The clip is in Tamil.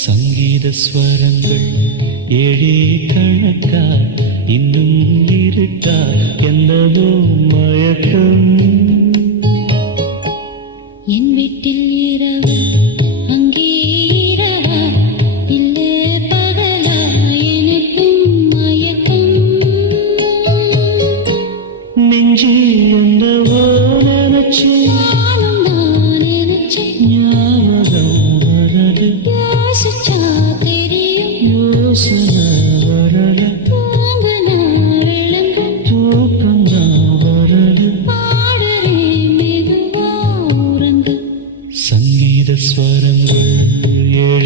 சங்கீத ஸ்வரங்கள் ஏழே கணக்கா இன்னும் இருக்கா സ്വരങ്ങൾ